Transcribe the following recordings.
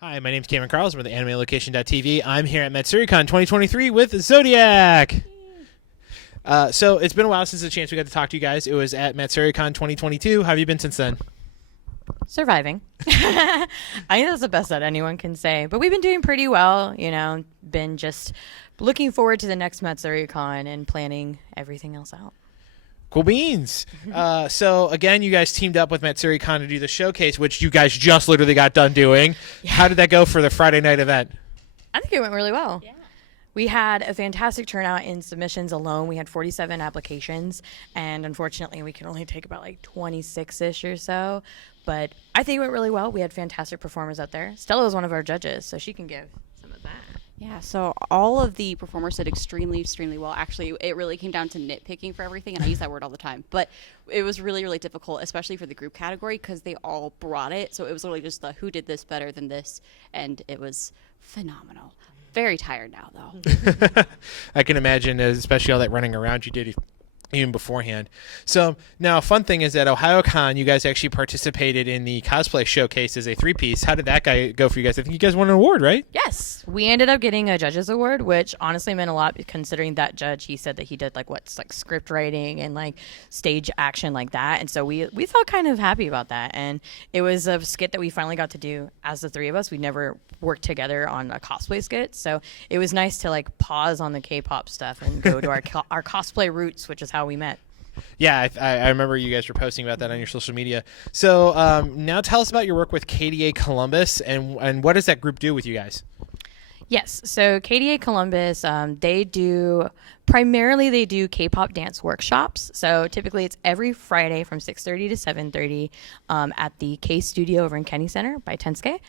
Hi, my name's Cameron Carlson with AnimeLocation.tv. I'm here at Matsuricon 2023 with Xodiac. So it's been a while since the chance we got to talk to you guys. It was at Matsuricon 2022. How have you been since then? Surviving. I think that's the best that anyone can say. But we've been doing pretty well, been just looking forward to the next Matsuricon and planning everything else out. Cool beans. So again, you guys teamed up with Matsuricon to do the showcase, which you guys just literally got done doing. Yeah. How did that go for the Friday night event? I think it went really well. Yeah. We had a fantastic turnout in submissions alone. We had 47 applications, and unfortunately, we could only take about like 26-ish or so. But I think it went really well. We had fantastic performers out there. Stella was one of our judges, so she can give some of that. Yeah, so all of the performers did extremely, extremely well. Actually, it really came down to nitpicking for everything, and I use that word all the time. But it was really, really difficult, especially for the group category, because they all brought it. So it was literally just the who did this better than this, and it was phenomenal. Very tired now, though. I can imagine, especially all that running around you did even beforehand. So now, fun thing is at OhioCon, you guys actually participated in the Cosplay Showcase as a three-piece. How did that guy go for you guys? I think you guys won an award, right? Yes. We ended up getting a judge's award, which honestly meant a lot considering that judge, he said that he did like script writing and like stage action like that. And so we felt kind of happy about that. And it was a skit that we finally got to do as the three of us. We never worked together on a cosplay skit. So it was nice to like pause on the K-pop stuff and go to our cosplay roots, which is how we met. Yeah, I remember you guys were posting about that on your social media. So now tell us about your work with KDA Columbus and what does that group do with you guys? Yes, so KDA Columbus, they do K-pop dance workshops. So typically it's every Friday from 6:30 to 7:30 at the K Studio over in Kenny Center by Tensuke.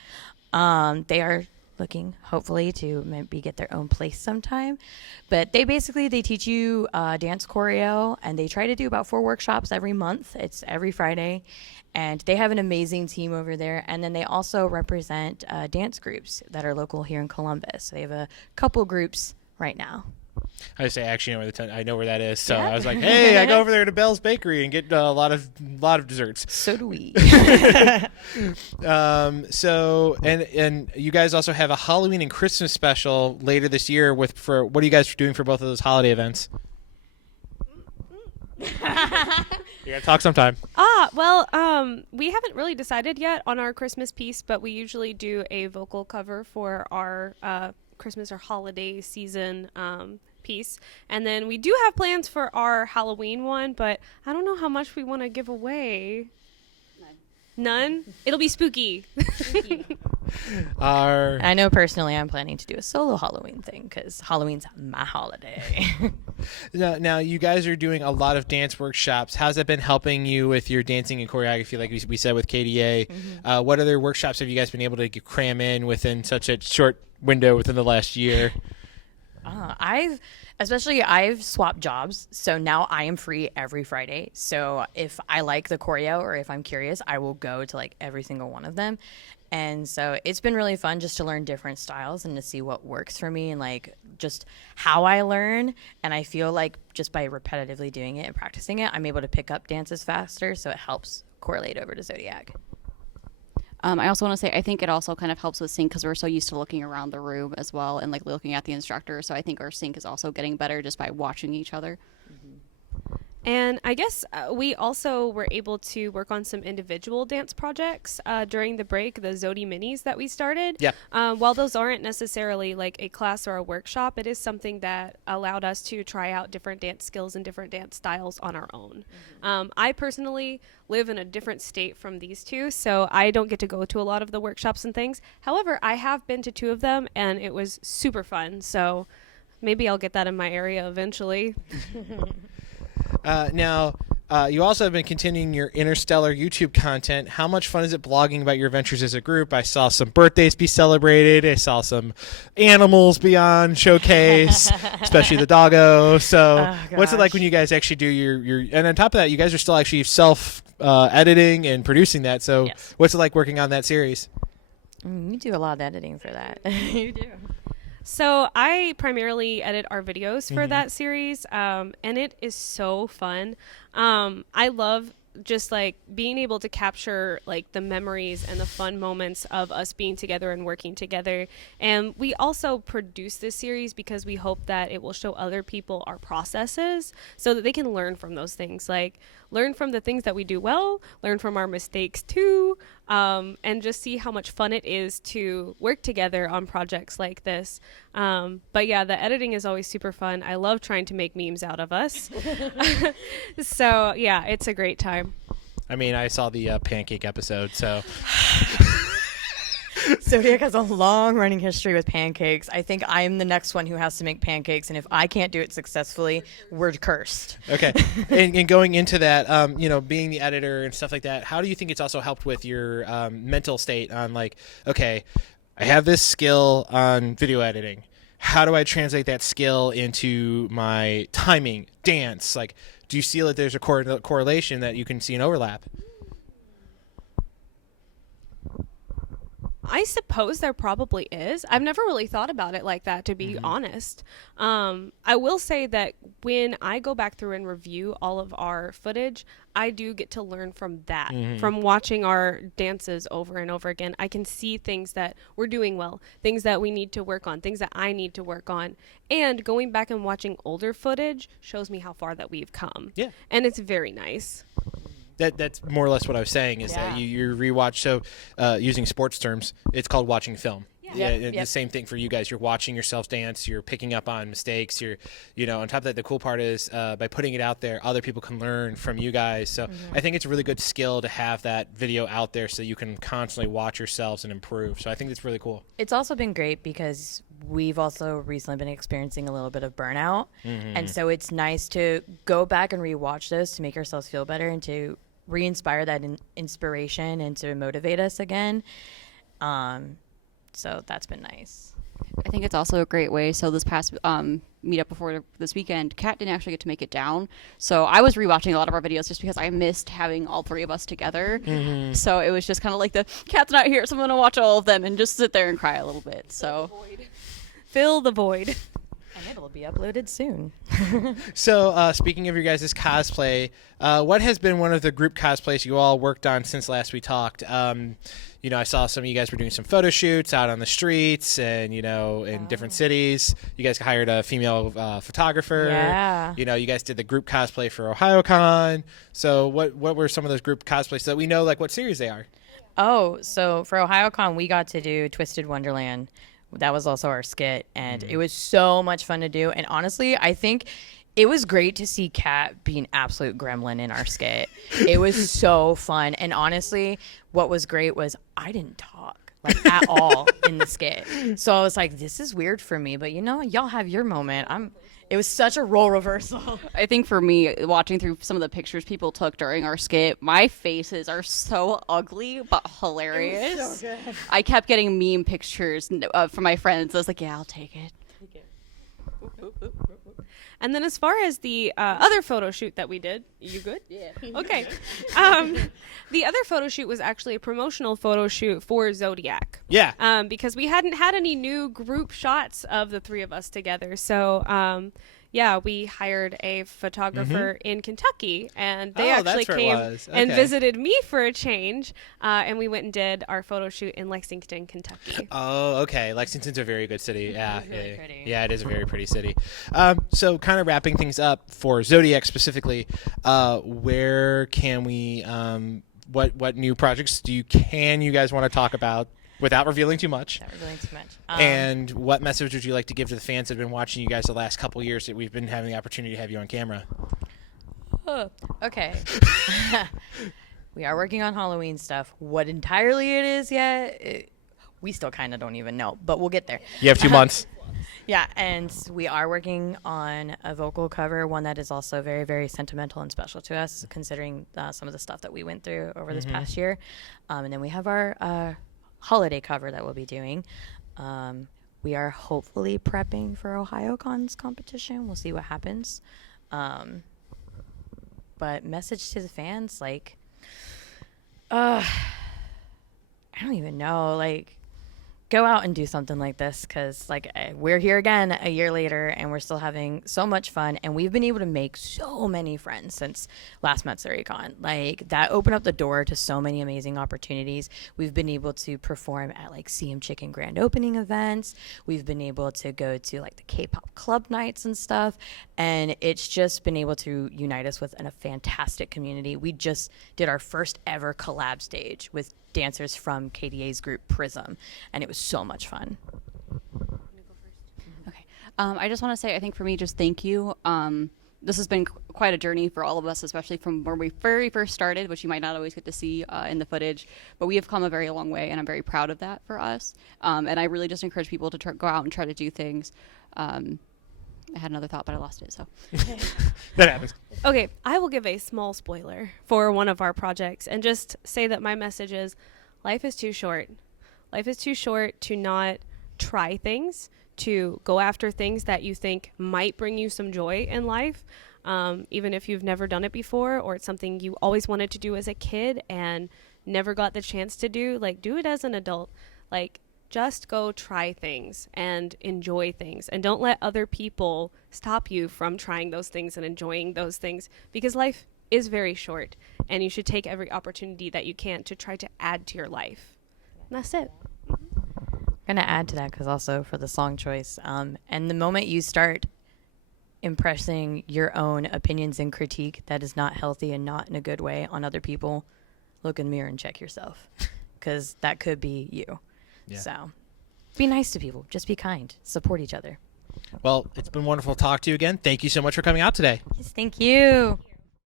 They are looking hopefully to maybe get their own place sometime, but they teach you dance choreo, and they try to do about 4 workshops every month. It's every Friday, and they have an amazing team over there. And then they also represent dance groups that are local here in Columbus. So they have a couple groups right now. I just say actually I know where that is. So yeah. I was like, hey, I go over there to Bell's Bakery and get a lot of desserts. So do we. So and you guys also have a Halloween and Christmas special later this year for what are you guys doing for both of those holiday events? You're gonna talk sometime. We haven't really decided yet on our Christmas piece, but we usually do a vocal cover for our Christmas or holiday season piece, and then we do have plans for our Halloween one, but I don't know how much we want to give away. None? It'll be spooky. I know personally I'm planning to do a solo Halloween thing because Halloween's my holiday. Now, you guys are doing a lot of dance workshops. How's that been helping you with your dancing and choreography, like we said with KDA? Mm-hmm. What other workshops have you guys been able to cram in within such a short window within the last year? I've swapped jobs, so now I am free every Friday. So if I like the choreo or if I'm curious, I will go to like every single one of them. And so it's been really fun just to learn different styles and to see what works for me and like just how I learn. And I feel like just by repetitively doing it and practicing it, I'm able to pick up dances faster, so it helps correlate over to Xodiac. I also want to say I think it also kind of helps with sync because we're so used to looking around the room as well and like looking at the instructor. So I think our sync is also getting better just by watching each other. Mm-hmm. And I guess we also were able to work on some individual dance projects during the break, the Xodi minis that we started. Yeah. While those aren't necessarily like a class or a workshop, it is something that allowed us to try out different dance skills and different dance styles on our own. Mm-hmm. I personally live in a different state from these two, so I don't get to go to a lot of the workshops and things. However, I have been to 2 of them, and it was super fun. So maybe I'll get that in my area eventually. Now, you also have been continuing your Interstellar YouTube content. How much fun is it blogging about your adventures as a group? I saw some birthdays be celebrated. I saw some animals be on Showcase, especially the doggo. So what's it like when you guys actually do your and on top of that, you guys are still actually editing and producing that. So yes. What's it like working on that series? You do a lot of editing for that. You do. So I primarily edit our videos for that series, and it is so fun. I love just like being able to capture like the memories and the fun moments of us being together and working together. And we also produce this series because we hope that it will show other people our processes so that they can learn from those things, like learn from the things that we do well, learn from our mistakes too, and just see how much fun it is to work together on projects like this. But yeah, the editing is always super fun. I love trying to make memes out of us. So yeah, it's a great time. I mean, I saw the pancake episode, so. Xodiac has a long running history with pancakes. I think I'm the next one who has to make pancakes, and if I can't do it successfully, we're cursed. Okay. And going into that, being the editor and stuff like that, how do you think it's also helped with your mental state on like, okay, I have this skill on video editing. How do I translate that skill into my timing, dance? Like, do you feel that there's a correlation that you can see an overlap? I suppose there probably is. I've never really thought about it like that, to be honest. I will say that when I go back through and review all of our footage, I do get to learn from that, from watching our dances over and over again. I can see things that we're doing well, things that we need to work on, things that I need to work on. And going back and watching older footage shows me how far that we've come. Yeah. And it's very nice. That's more or less what I was saying is that you rewatch. So using sports terms, it's called watching film. The same thing for you guys. You're watching yourself dance. You're picking up on mistakes. You're, on top of that, the cool part is by putting it out there, other people can learn from you guys. So I think it's a really good skill to have that video out there so you can constantly watch yourselves and improve. So I think it's really cool. It's also been great because we've also recently been experiencing a little bit of burnout. And so it's nice to go back and rewatch those to make ourselves feel better and to re-inspire that inspiration and to motivate us again. So that's been nice. I think it's also a great way. So this past meetup before this weekend, Kat didn't actually get to make it down. So I was rewatching a lot of our videos just because I missed having all three of us together. So it was just kind of like Kat's not here, so I'm going to watch all of them and just sit there and cry a little bit. So Fill the void. And it'll be uploaded soon. So speaking of your guys' cosplay, what has been one of the group cosplays you all worked on since last we talked? I saw some of you guys were doing some photo shoots out on the streets and, in different cities. You guys hired a female photographer. Yeah. You guys did the group cosplay for OhioCon. So what were some of those group cosplays so that we know, like, what series they are? Oh, so for OhioCon, we got to do Twisted Wonderland. That was also our skit, and it was so much fun to do. And honestly, I think it was great to see Kat be an absolute gremlin in our skit. It was so fun. And honestly, what was great was I didn't talk at all in the skit. So I was like, this is weird for me, but y'all have your moment. It was such a role reversal. I think for me, watching through some of the pictures people took during our skit, my faces are so ugly but hilarious. It was so good. I kept getting meme pictures from my friends. I was like, yeah, I'll take it. And then as far as the other photo shoot that we did, you good? Yeah. Okay. The other photo shoot was actually a promotional photo shoot for Xodiac. Yeah. Because we hadn't had any new group shots of the three of us together. So, we hired a photographer in Kentucky, and they actually came and visited me for a change, and we went and did our photo shoot in Lexington, Kentucky. Oh, okay. Lexington's a very good city. Yeah, really pretty. Yeah, it is a very pretty city. So kind of wrapping things up for Xodiac specifically, where can we, what new projects you guys want to talk about? Without revealing too much. And what message would you like to give to the fans that have been watching you guys the last couple years that we've been having the opportunity to have you on camera? Okay. We are working on Halloween stuff. What entirely it is yet, we still kind of don't even know, but we'll get there. You have 2 months. Yeah, and we are working on a vocal cover, one that is also very, very sentimental and special to us, considering some of the stuff that we went through over this past year. And then we have our holiday cover that we'll be doing. We are hopefully prepping for OhioCon's competition. We'll see what happens. But message to the fans, I don't even know, go out and do something like this, because like we're here again a year later and we're still having so much fun, and we've been able to make so many friends since last Matsuricon. Like that opened up the door to so many amazing opportunities. We've been able to perform at like CM Chicken grand opening events. We've been able to go to like the K-pop club nights and stuff, and it's just been able to unite us with a fantastic community. We just did our first ever collab stage with dancers from KDA's group Prism, and it was so much fun. Okay. I just want to say, I think for me, just thank you. This has been quite a journey for all of us, especially from where we very first started, which you might not always get to see in the footage, but we have come a very long way, and I'm very proud of that for us. And I really just encourage people to go out and try to do things. I had another thought, but I lost it, so. That happens. Okay, I will give a small spoiler for one of our projects and just say that my message is life is too short. Life is too short to not try things, to go after things that you think might bring you some joy in life, even if you've never done it before, or it's something you always wanted to do as a kid and never got the chance to do. Like, do it as an adult. Like, just go try things and enjoy things, and don't let other people stop you from trying those things and enjoying those things, because life is very short and you should take every opportunity that you can to try to add to your life. And that's it. I'm going to add to that, because also for the song choice, and the moment you start impressing your own opinions and critique that is not healthy and not in a good way on other people, look in the mirror and check yourself, because that could be you. Yeah. So be nice to people. Just be kind. Support each other. Well, it's been wonderful to talk to you again. Thank you so much for coming out today. Yes, thank you.